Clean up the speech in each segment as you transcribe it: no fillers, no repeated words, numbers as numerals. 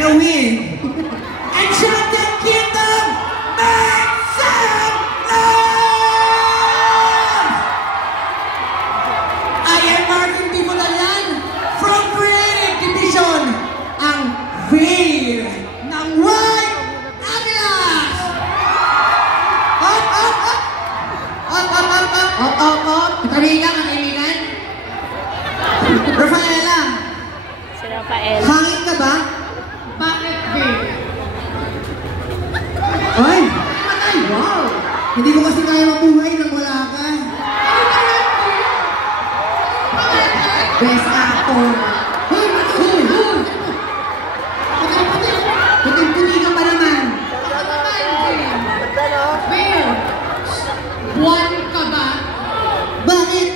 the wind. Enchanted Kingdom, make some noise! I am Martin Timulayan from Creative Division, ang Veil ng White Agilas! Up, up, up! Up, up, up, up! Up, up, up! Kaibigan, ang kaibigan? Rafaela! Si Rafael. Hangin ka ba? Bakit, babe? Ay! Wow! Hindi ko kasi kaya mabuhay nang wala ka. Best actor. Hoy! Hoy! Hoy! Puting-puti ka pa naman. Babe, buwan ka ba? Bakit?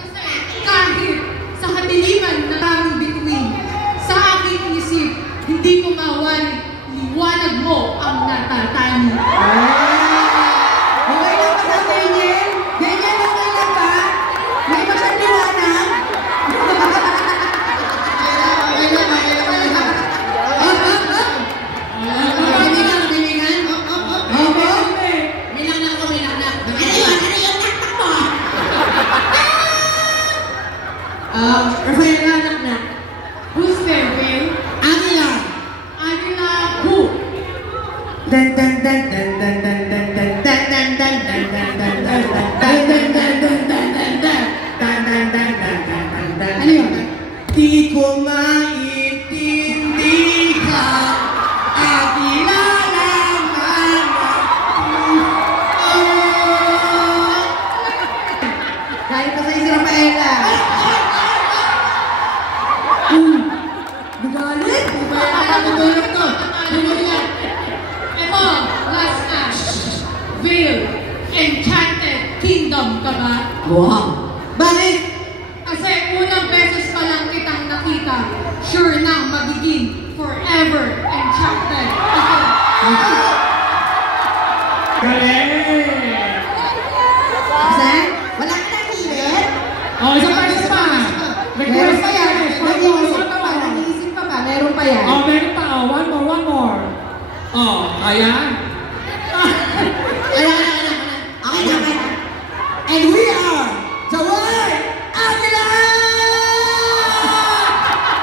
Kasi kahit sa kadiliman na aming bituin, sa aking isip, hindi ko mawali, liwanag mo ang natatani. Okay lang ba sa ganyan? Ganyan okay lang ba? May magkaliwanag? Okay lang, okay lang, okay lang. Up, up, up! Kaibigan, kaibigan? Up, up, up! Up, up! May naknak ko, may naknak. Ano yun? Ano yung naknak mo? Rafaela, naknak. Who's there, babe? Agila! Agila, who? Dan dan dan dan dan dan dan dan dan dan dan dan dan dan dan. Ano yun? Di ko maintindihan, Agila lang anak. Kahit pa sa'yo si Rafaela. Nagalit? Natulog ko. Ito, last na. Veil, Enchanted Kingdom ka ba? Wow! Bakit? Kasi unang beses pa lang kitang nakita, sure na magiging forever enchanted ako. Galing! Kasi? Wala ka nang hirit? Oh, isa pa, isa pa! Meron pa yan. Nag-iisip pa ba? One Nag-iisip pa ba? Meron pa yan. Oh, meron pa. Oh, one more, one more. Oh, ayan. Ayan. Okay na. And we are the White